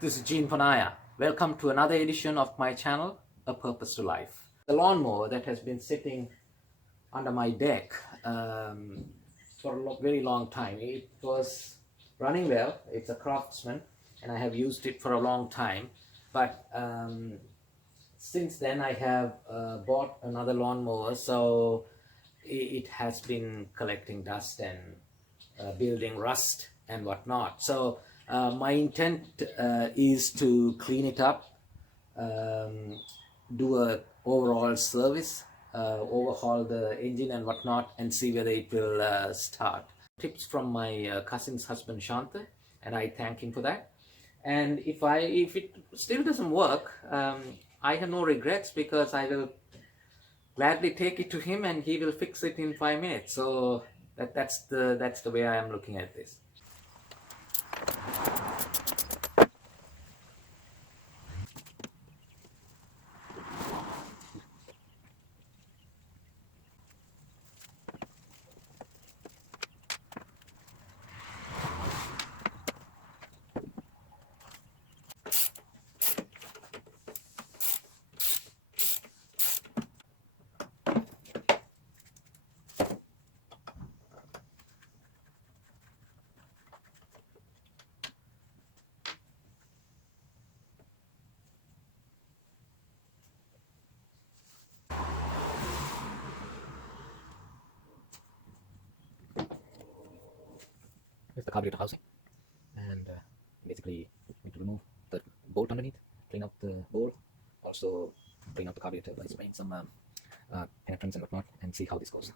This is Gene Ponniah. Welcome to another edition of my channel, A Purpose to Life. The lawnmower that has been sitting under my deck for a very long time. It was running well. It's a Craftsman and I have used it for a long time. But since then I have bought another lawnmower, so it has been collecting dust and building rust and whatnot. So my intent is to clean it up, do a overall service, overhaul the engine and whatnot, and see whether it will start. Tips from my cousin's husband Shanta, and I thank him for that. And if it still doesn't work, I have no regrets, because I will gladly take it to him and he will fix it in 5 minutes. So that's the way I am looking at this. Here's the carburetor housing, and basically need to remove the bolt underneath, clean out the bowl, also clean out the carburetor by spraying some penetrants and whatnot, and see how this goes.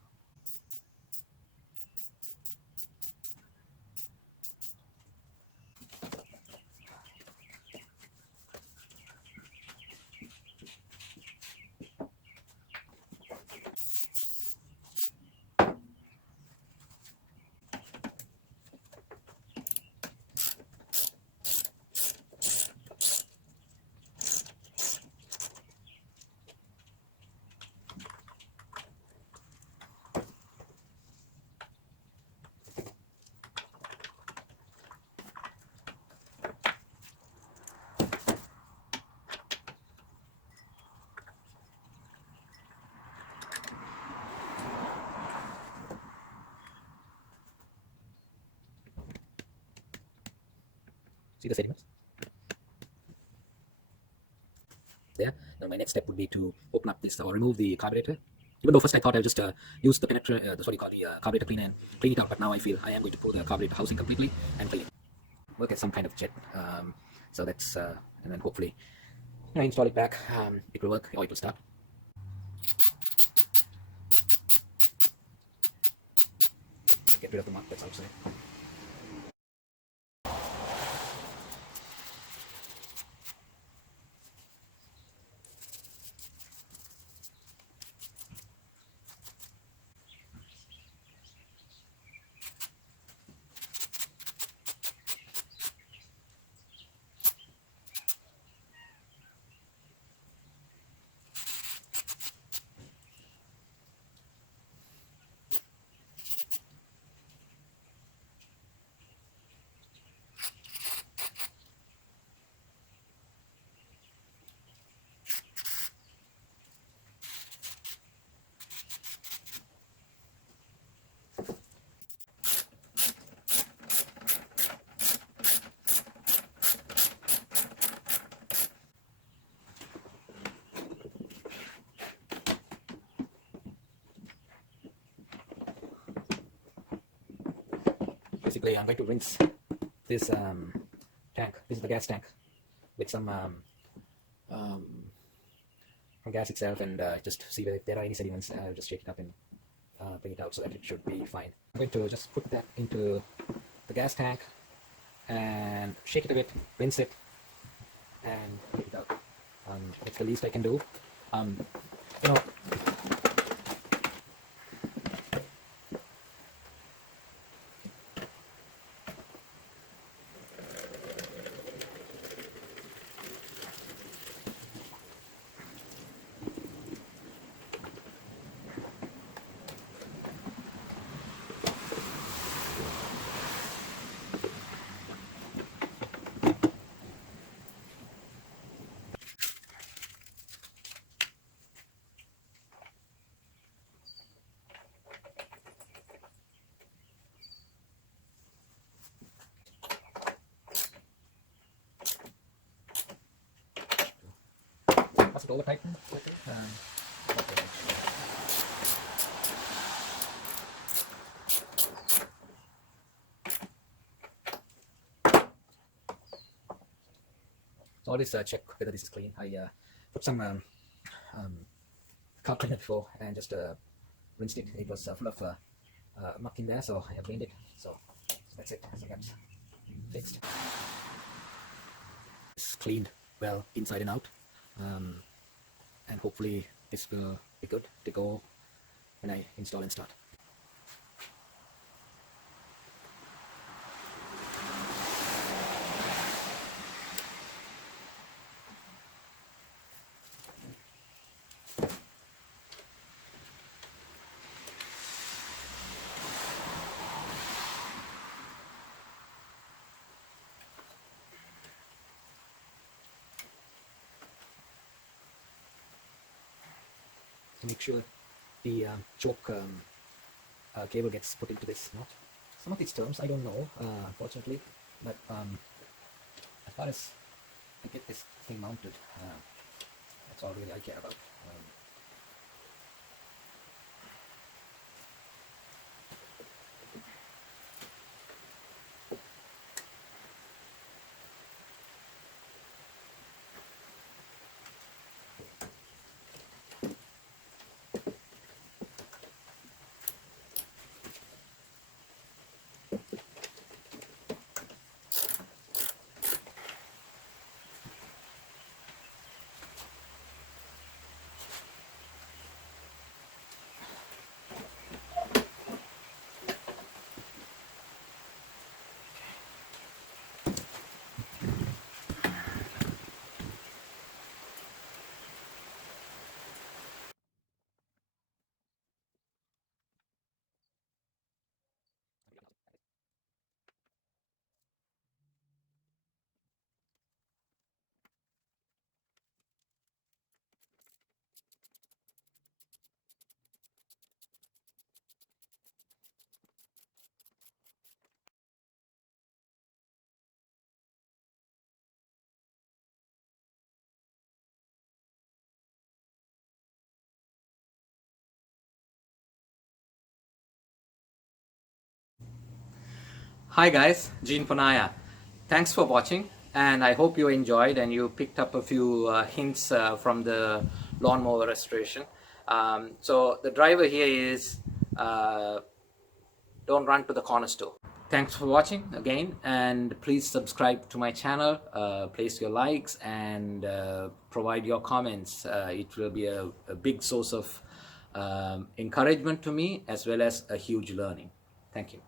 See the sediments there. Now my next step would be to open up this or remove the carburetor. Even though first I thought I'll just use the Penetrant, carburetor cleaner, and clean it out, but now I feel I am going to pull the carburetor housing completely and clean it. Work as some kind of jet. So that's and then hopefully install it back. It will work, or it will start. Get rid of the mud that's outside. Basically, I'm going to rinse this tank. This is the gas tank with some gas itself, and just see whether there are any sediments. I'll just shake it up and bring it out, so that it should be fine. I'm going to just put that into the gas tank and shake it a bit, rinse it, and take it out. It's the least I can do. You know, over tightened. Okay. So always check whether this is clean. I put some carb cleaner before and just rinsed it. It was full of muck in there, so I cleaned it. So that's it. So that's fixed. It's cleaned well inside and out, and hopefully this will be good to go when I install and start. To make sure the choke cable gets put into this knot. Some of these terms I don't know, unfortunately, but as far as I get this thing mounted, that's all really I care about. Hi guys, Gene Ponniah. Thanks for watching, and I hope you enjoyed and you picked up a few hints from the lawnmower restoration. So the driver here is don't run to the corner store. Thanks for watching again, and please subscribe to my channel, place your likes, and provide your comments. It will be a big source of encouragement to me as well as a huge learning. Thank you.